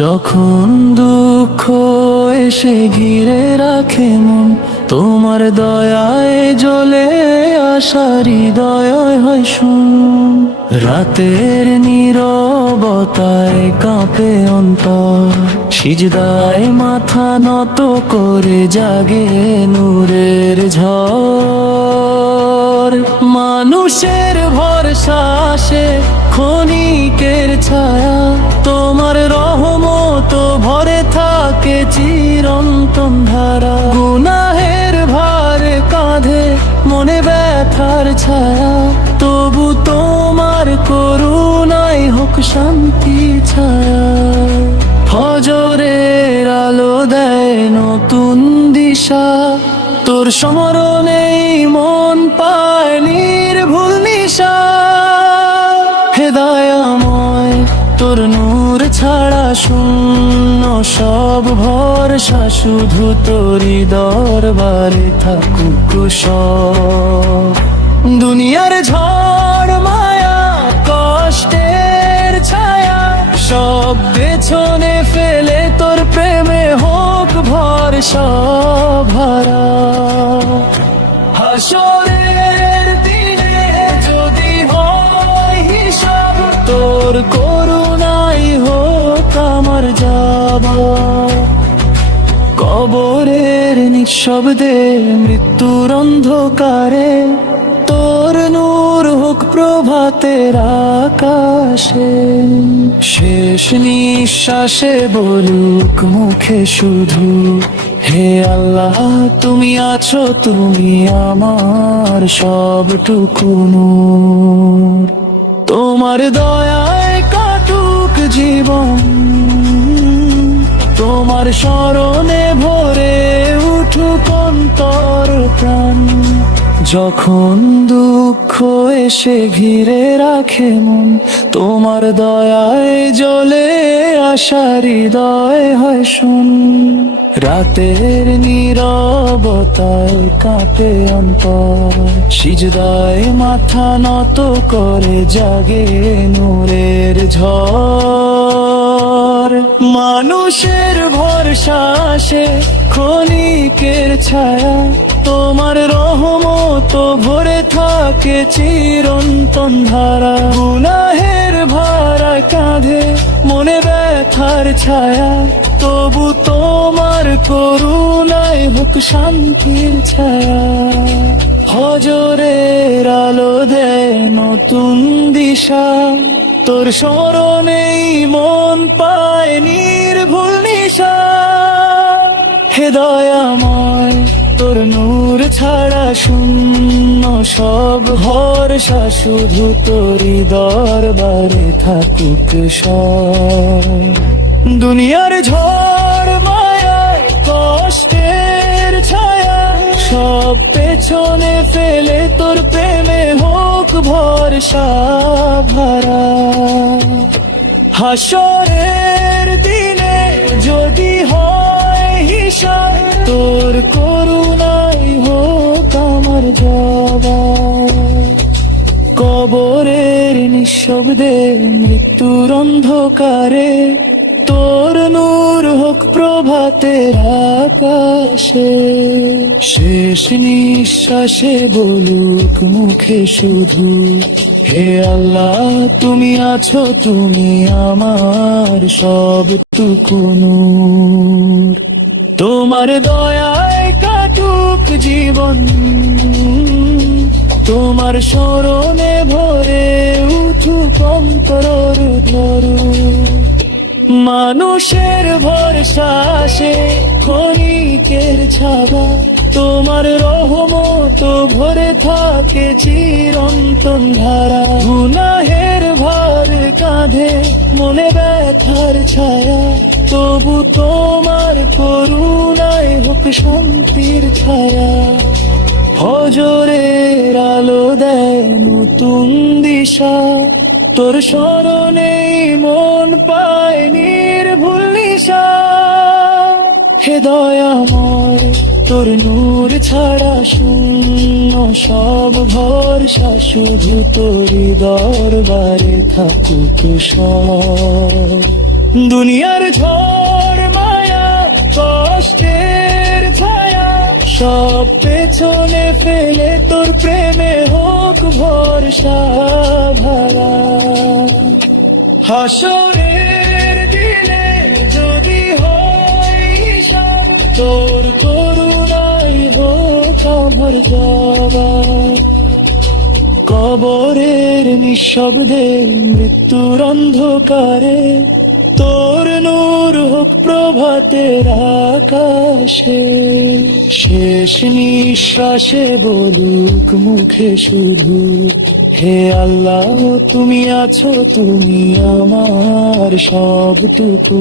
যখন দুঃখ এসে ঘিরে রাখে মন, তোমার দয়ায় জ্বলে আশার হৃদয় হয় শুন। রাতের নীরবতায় কাঁপে অন্তর, সিজদায় মাথা নত করে জাগে নূরের ঝড়। মানুষের ভরসা আসে ক্ষণিকের ছায়া, তোমার রহমত ভরে থাকে চিরন্তন ধারা। গুনাহের ভার কাঁধে মনে ব্যথার ছায়া, তবু তোমার করুণায় হোক শান্তি ছায়া। ফজরের আলো দেয় নতুন দিশা, তোর স্মরণেই মন পায় নির্ভুল নিশা। হে দয়াময়, তোর নূর ছাড়া শূন্য সব ভরসা, শুধু তোরই দরবারে থাকুক সব। দুনিয়ার ঝড় মায়া কষ্টের ছায়া, সব পেছনে ফেলে তোর প্রেমে হোক ভরসা ভরা। হাসরের দিনে যদি হয় হিসাব, তোর করুণাই হোক আমার যাবা। কবরের নিঃশব্দে মৃত্যুর অন্ধকারে, তোর নূর হোক প্রভাতের আকাশে। শেষ নিঃশ্বাসে বলুক মুখে শুধু, হে আল্লাহ তুমি আছো, তুমি আমার সবটুকু নূর। তোমার দয়ায় কাটুক জীবন, তোমার স্মরণে ভরে উঠুক অন্তর প্রাণ। যখন দুঃখ এসে ঘিরে রাখে মন, তোমার দয়ায় জ্বলে আশার হৃদয় হয় শুন। রাতের নীরবতায় কাঁপে অন্তর, সিজদায় মাথা নত করে জাগে নূরের ঝড়। মানুষের ভরসা আসে ক্ষণিকের ছায়া, তোমার রহমত ভরে থাকে চিরন্তন ধারা। গুনাহের ভারা কাঁধে মনে ব্যথার ছায়া, তবু তোমার করুণায় হোক শান্তির ছায়া। ফজরের আলো দেয় নতুন দিশা, তোর স্মরণেই মন পায় নির্ভুল নিশা। হে দয়াময়, তোর নূর ছাড়া শূন্য সব ভরসা, শুধু তোরই দরবারে থাকুক সব। দুনিয়ার ঝড় মায়ায় কষ্টের ছায়া, সব পেছনে ফেলে তোর প্রেমে হোক ভরসা ভরা। হাসরের দিনে যদি হয় হিসাব, তোর করুণাই হোক আমার জবাব। কবরের নিঃশব্দে মৃত্যুর অন্ধকারে, তোর নূর হোক প্রভাতের আকাশে। শেষ নিঃশ্বাসে বলুক মুখে শুধু, হে আল্লাহ তুমি আছো, তুমি আমার সবটুকু নূর। তোমার দয়ায় কাটুক জীবন, তোমার স্মরণে ভরে উঠুক অন্তর ধরু। মানুষের ভরসা আসে ক্ষণিকের ছায়া, তোমার রহমত ভরে থাকে চিরন্তন ধারা। গুনাহের ভার কাঁধে মনে ব্যথার ছায়া, তবু তোমার করুণায় হোক শান্তির ছায়া। ফজরের আলো দেয় নতুন দিশা, তোর স্মরণেই মন পায় নির্ভুল নিশা। হে দয়াময়, তোর নূর ছাড়া শূন্য সব ভরসা, শুধু তোরই দরবারে থাকুক সব। দুনিয়ার ঝড় মায়া কষ্টের ছায়া সব পেছনে ফেলে তোর প্রেমে হোক ভরসা ভরা। হাসরের দিলে যদি হয় হিসাব, তোর করুণাই হোক আমার জবাব। কবরের নিঃশব্দে মৃত্যুর অন্ধকারে তোর নূর হোক প্রভাতের আকাশে। শেষ নিঃশ্বাসে বলুক মুখে শুধু, হে আল্লাহ তুমি আছো, তুমি আমার সবটুকু।